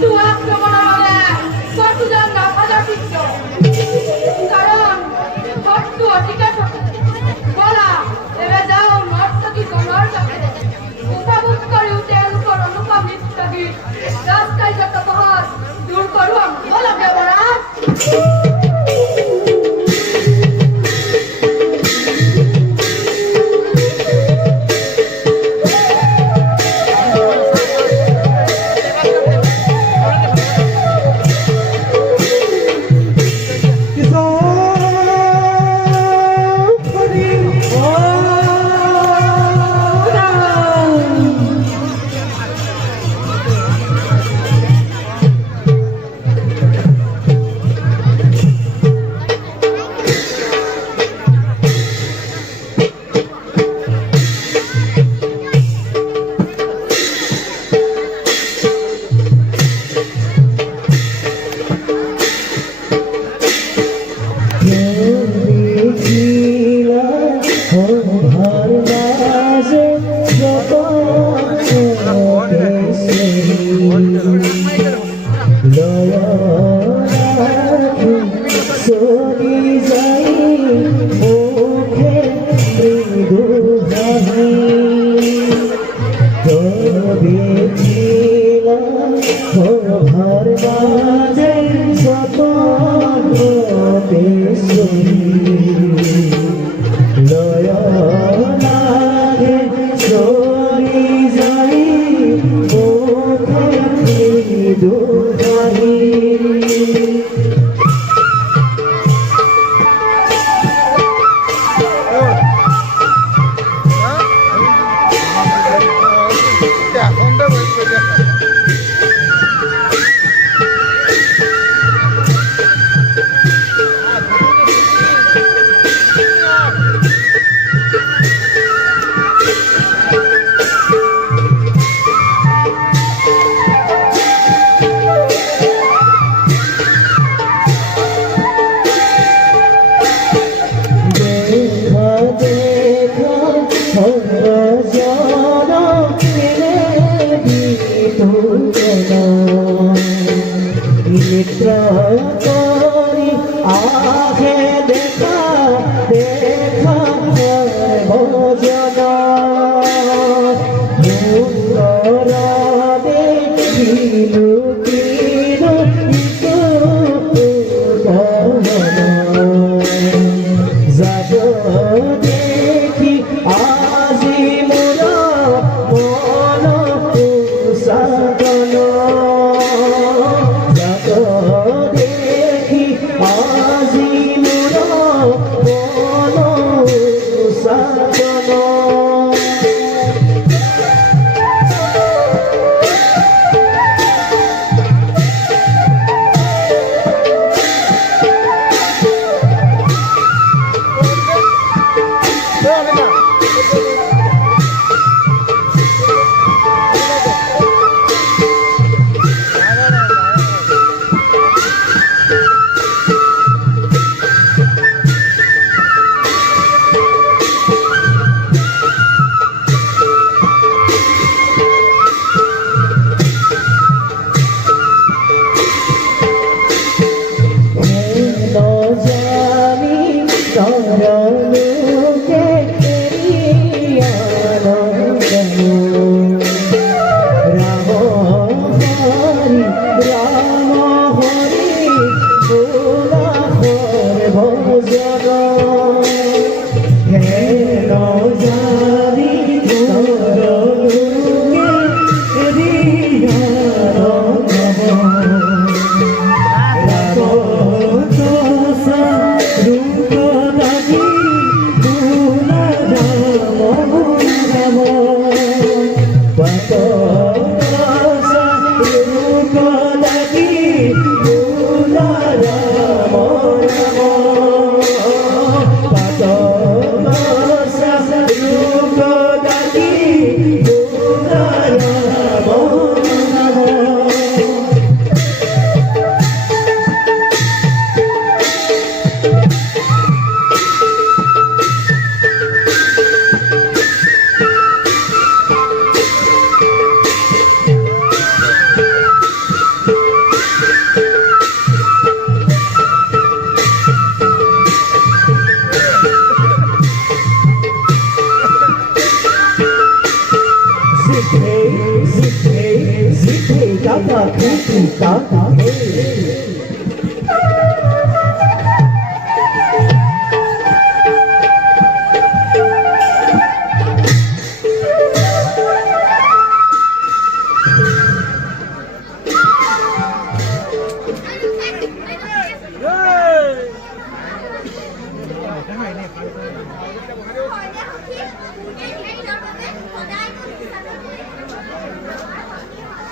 দু আক্রমণের হলে কতজন নাফাজাতিত্ব কারণ ভক্ত অধিকার বলা এবে যাও নর্তকী গণর কাছে উপভোগ করে উঠে অনুকর অনুপম নৃত্যগীত রাস্তায় যত বহর দূর করুন বলা Debraj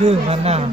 Chưa làm nào.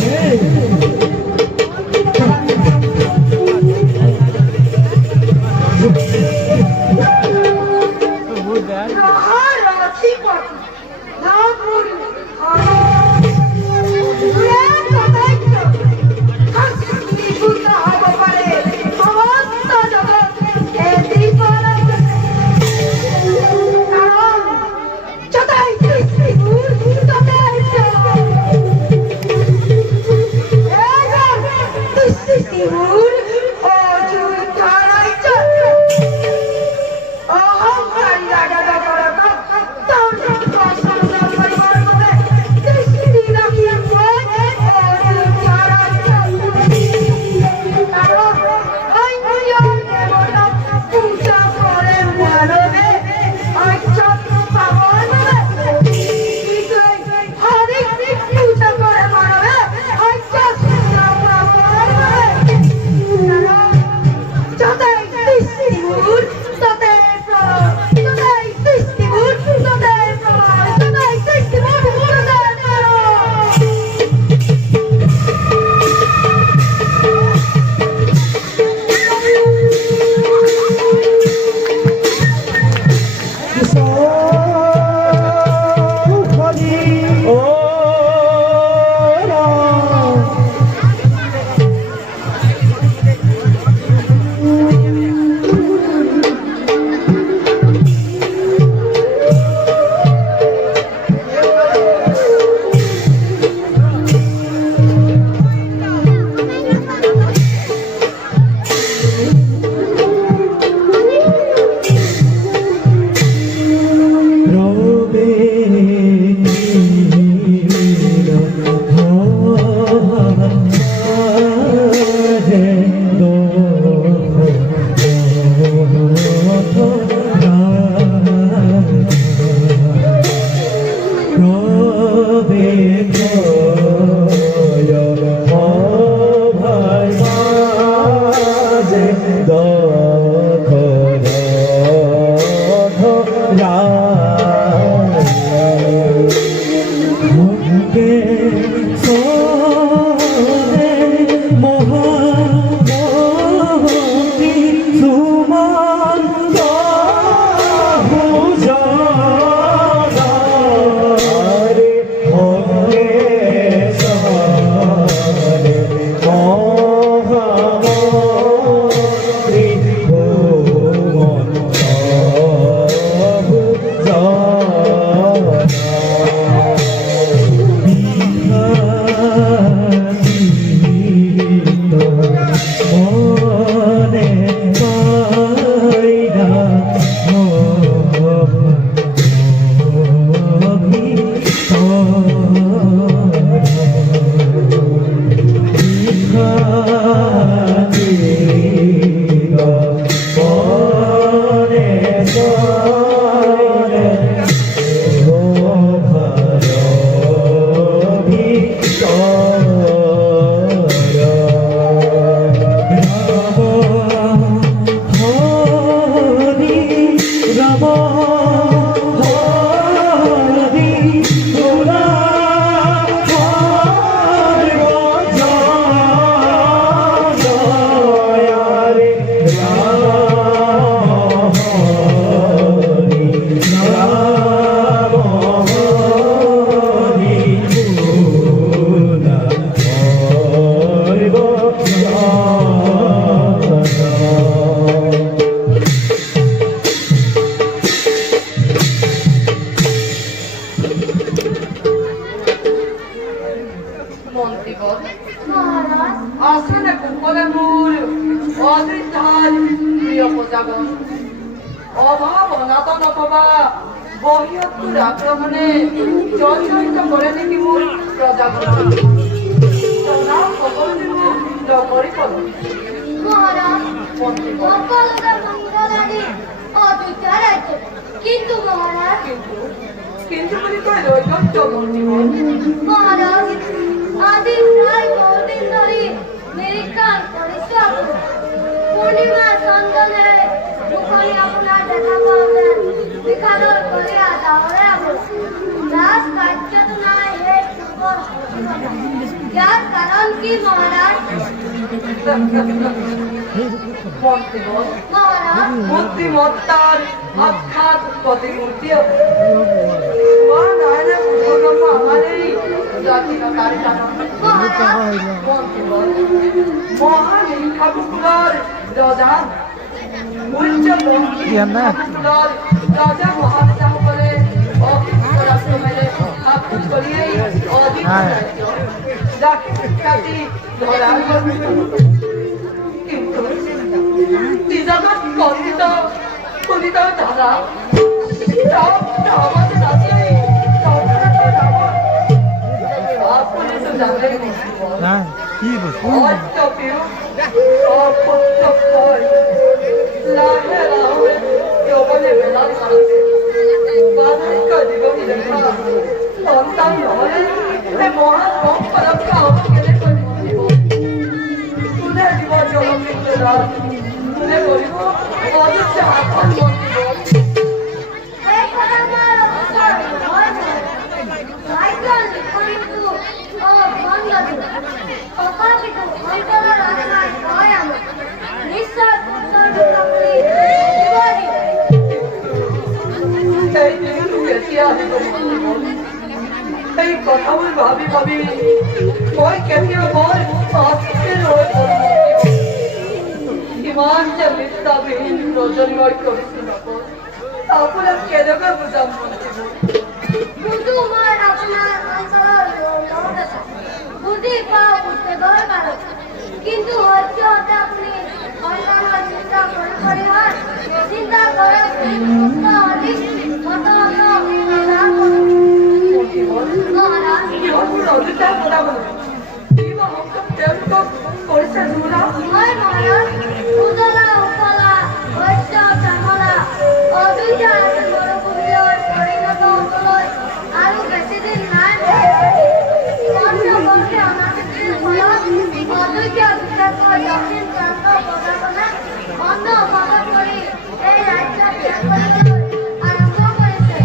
Hey, মন্ত্ৰীগণ মহারাজ আছেনে কুশলে মোৰ অযোধ্যাৰ প্ৰিয় প্ৰজাগণ অভাৱ অনাটন অথবা বহিয়ত্তৰ আক্ৰমণে জৰ্জৰিত কৰে নেকি মোৰ প্ৰজাগণ জনাওক সকলোকে মোক নকৰি পলক মহারাজ মন্ত্ৰীগণ সকলোকে মঙ্গল আনি অযোধ্যা রাজ্য কিন্তু মহারাজ কিন্তু বুলি কৈ দৈত্য মন্ত্ৰীগণ মহারাজ আজি প্রায় বহুদিন ধরে নিরীক্ষণ করেছি পূর্ণিমা চন্দনে মুখনি আপনার দেখা পাবেন বিকালের করিয়া তাহলে রাজ কার্যত নাই হে সুন্দর যার কারণ কি মহারাজ মন্ত্ৰীগণ মহারাজ বুদ্ধিমত্তার সাক্ষাৎ প্রতিমূর্তি তোমার নায়নে পূর্বজন্ম আমারই জাতিনতার কারণ মহারাজ মন্ত্ৰীগণ মহান শিক্ষাকুকুলৰ ৰজা উচ্চ শিক্ষাকুকুলৰ ৰজা মহাৰজাসকলে অশিক্ষিত ৰাষ্ট্ৰমেলে শাসন কৰিয়েই অধিক ৰাজ্য জাতি শিক্ষাতি ধৰাৰ কিন্তু নিজাগত কণ্ডিত কুলিত ধাৰা আমাদের নাচেই আপনি তো জানেন না কি বলছো সন্তান নহলে মহান পৰম্পৰা কেনেকৈ মৰিব কোনে দিব জনমৃত্যু ৰাত কোনে কৰিব অযোধ্যা শাসন মন্ত্ৰীগণ এই কথা আমার অবসর হয় না মাইকেল কিন্তু ও বন্ধ তথাপিত অন্তরের আশায় হয় আমার নিশ্চয় পুত্র আপনি জীবনী এই দিনটো কেতিয়া আহিব মন্ত্ৰীগণ এই কথাবোৰ ভাবি ভাবি মই কেতিয়া বৰ অস্থিৰ হৈ পৰিলোঁ ইমান যে মিথ্যাবিহীন ৰজনী মই কৰিছোঁ নকওঁ আপোনাক কেনেকৈ বুজাম মন্ত্ৰীগণ বুদ্ধু মই আপনার অন্তরের লোক আছে বুদ্ধি পাও বুঝতে দরকার কিন্তু হচ্ছে হতে আপনি অন্তরের চিন্তা করে হয় চিন্তা করে সত্য অধিক কত মহারাজ কিহৰ অযোধ্যাৰ কথা ক'লো কিবা সংকট তেওঁলোকক কৰিছে জোৰা হয় মহারাজ উজলা উপলা ঐশ্য চামলা অযোধ্যা আছে মৰুভূমিলৈ পৰিণত হ'বলৈ আৰু বেছিদিন নাই পঞ্চবৰ্ষীয় অনাবৃষ্টিৰ ফলত অযোধ্যা বিশেষকৈ দক্ষিণ প্ৰান্তৰ প্ৰজাজনে অন্ন অভাৱত কৰি এই ৰাজ্য ত্যাগ কৰিবলৈ আৰম্ভ কৰিছে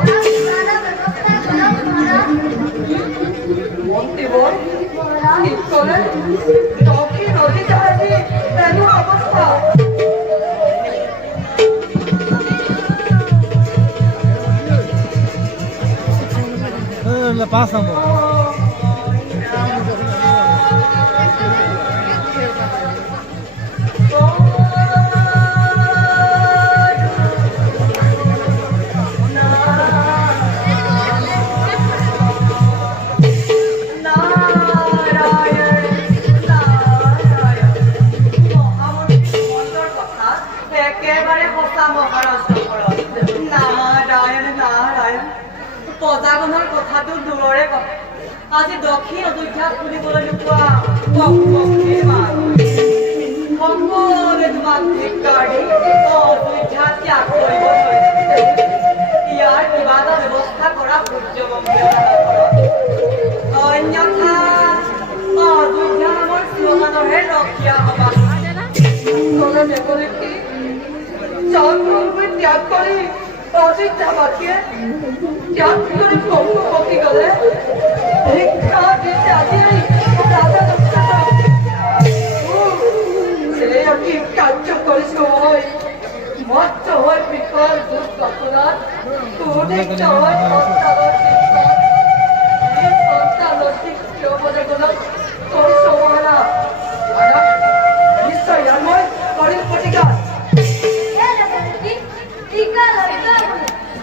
আৰু কিবা এটা ব্যৱস্থা কৰক মহাৰাজ মন্ত্ৰীগণ মহাৰাজ কি কৰে দক্ষিণ অযোধ্যা আজি এনে অৱস্থা la pasan একেবাৰে সঁচা মহাৰাষ্ট্ৰখনত নাৰায়ণ নাৰায়ণ প্ৰজাগণৰ কথাটো দূৰৰে কথা আজি দক্ষিণ অযোধ্যা ফুৰিবলৈ নোপোৱা সকলোৱে তোমাক ধিক্কাৰ দি অযোধ্যা ত্যাগ কৰিব ধৰিছে ইয়াৰ কিবা এটা ব্যৱস্থা কৰা সূৰ্যবংশীয় অন্যথা অযোধ্যা নামৰ শ্লোগানৰহে ৰক্ষা হবা ত্যাগ কৰি অযোধ্যা বাকীয়ে ত্যাগ কৰি পতি গলে শিক্ষা দিছে আজি ৰাজা কি কাৰ্য কৰিছো মই মস্ত হৈ বিষৰ দুখ বাসনাত সুদিষ্ট হৈ সন্তানৰ শিক্ষাত এই সন্তানৰ শিক্ষা পদগণত কৰিছো মহাৰা নিশ্চয় ইয়াৰ মই কৰিম প্ৰতিকাৰ टीका लड़का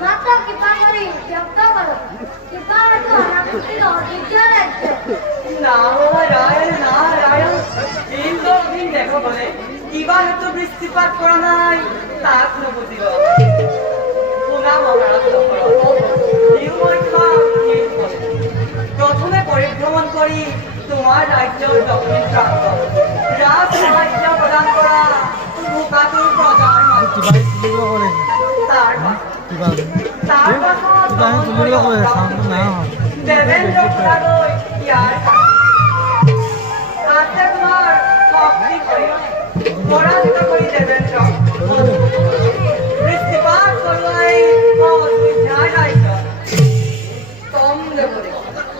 माता कृपा करी व्यक्त करो कृपा तो अनावृष्टि और विचार है না ভগৱানে কিবা হেতু বৃষ্টিপাত কৰা নাই তাক নুবুজিব শুনা মহাৰাজ প্ৰথমে পৰিভ্ৰমণ কৰি তোমাৰ ৰাজ্যৰ দক্ষিণ প্ৰান্তত ৰাজ সাহায্য প্ৰদান কৰা ভোকাতুৰ প্ৰজাৰ কিবা তুলিব কৰে কিবা তুলিব কৰে চাউণ্ড নাই হয় দেৱেন্দ্ৰ খুড়ালৈ ইয়াৰ তাতে তোমাৰ শক্তি কৰি পৰাজিত কৰি দেৱেন্দ্ৰ বৃষ্টিপাত কৰোৱাই অযোধ্যাৰ ৰাজ্য তম দেৱৰী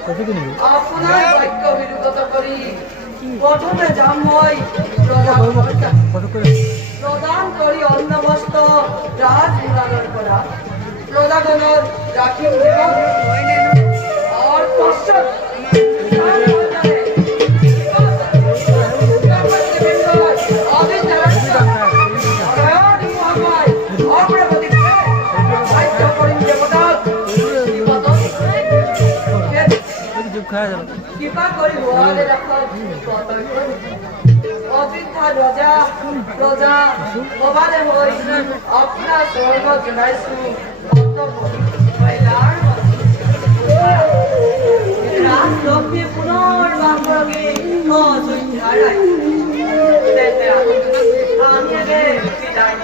কত কি নেকি আপোনাৰ বাক্য বিৰোধত কৰি প্ৰথমে যাম মই কত করে প্ৰদান কৰি অন্ন বস্ত্ৰ ৰাজমোহনৰ পৰা প্ৰজাজনৰ ৰাখিম জীৱন আৰু পশ্চাত চুপ খাই যাব কৃপা কৰি ভঁৰালে ৰাখক অযোধ্যা ৰজা প্ৰজা সবাৰে হৈ আপোনাৰ স্বৰ্গ জনাইছো ৰাজলক্ষ্মী পুনৰ বাপৰকে অযোধ্যাৰ তেন্তে আমি এনে বিদায়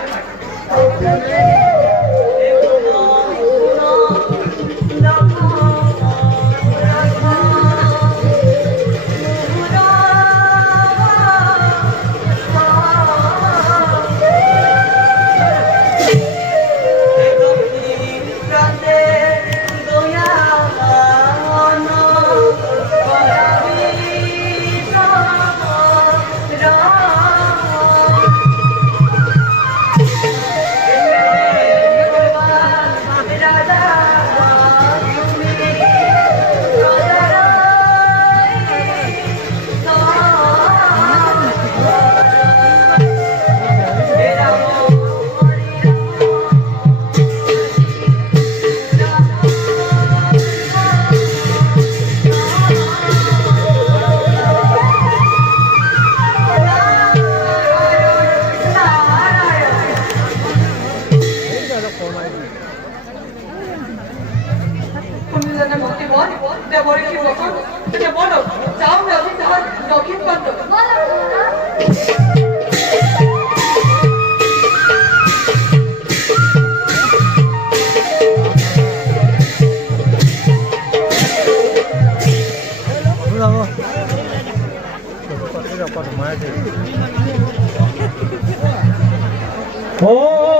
দেৱৰী কি বচন তেতিয়া বলো যাওঁ অযোধ্যাৰ দক্ষিণ প্ৰান্তত বলো মহারাজ যাব ও